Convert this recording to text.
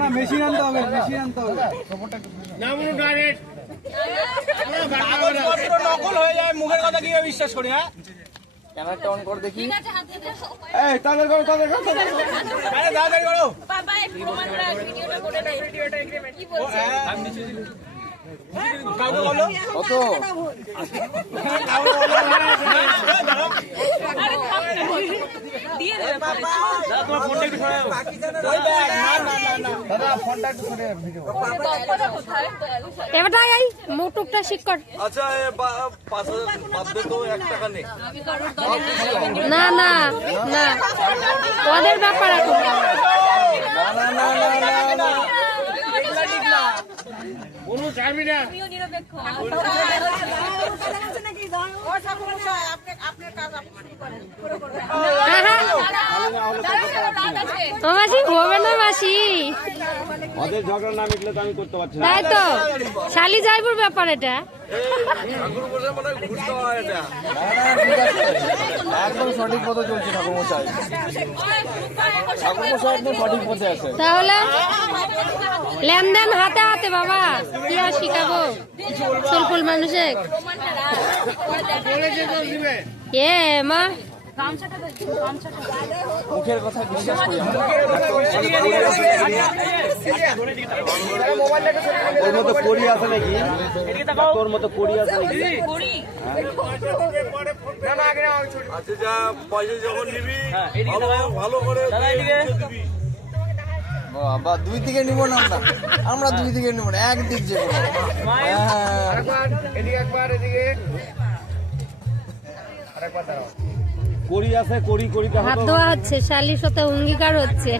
না মেশিন আনতে হবে, মেশিন আনতে হবে। নামুন ডাইরেক্ট নকল হয়ে যায়, মুখের কথা কি বিশ্বাস করি? হ্যাঁ, ক্যামেরাটা অন করে দেখি। এই তাদের করো, তাদের করো, আরে দাদাই করো বাবা একটু আমরা ভিডিওটা করে দেই, ভিডিওটা এগ্রিমেন্ট কি বলছে আমি নিচে দিই। কাউকে বলো কত দিয়ে দেবে বাবা। দাদা তোমার ফোনটা একটু সরাও। ওই দেখ, না না না না দাদা ফোনটা একটু সরে ভিডিও। বাবাটা কোথায়? এবারটা এই মুটুকটা ঠিক কর। আচ্ছা 5000 বাদ দে তো 1 টাকা নেই। আমি কারোর দলে না না না, ওদের ব্যাপার এখন। না না না না না এগুলা ঠিক না। কোনো চাবি না আমিও নিরপেক্ষ। ও মাসি হবে না মাসি, ওদের ঝগড়া না মিটলে তো আমি করতে পারছি না। তাই তো শালি যাইবুর ব্যাপার এটা। ঠাকুর মশাই মনে হয় ঘুরতে হয় এটা। একদম সঠিক পথে চলছে ঠাকুর মশাই। ঠাকুর মশাই একদম সঠিক পথে আছে। তাহলে লেনদেন হাতে হাতে বাবা, কি আর শিখাবো সুলফুল মানুষে। এ মা মুখের কথা বিশ্বাস করি আমরা। ওর মতো করি আছে নাকি? তোর মতো করি আছে নাকি? আচ্ছা যা পয়সা যখন নিবি ভালো করে দিবি। বাবা দুই দিকে নিব না আমরা, আমরা দুই দিকে নিব না, একদিক যে করি আছে, করি করি হাত ধোয়া হচ্ছে, শালির সাথে অঙ্গীকার হচ্ছে।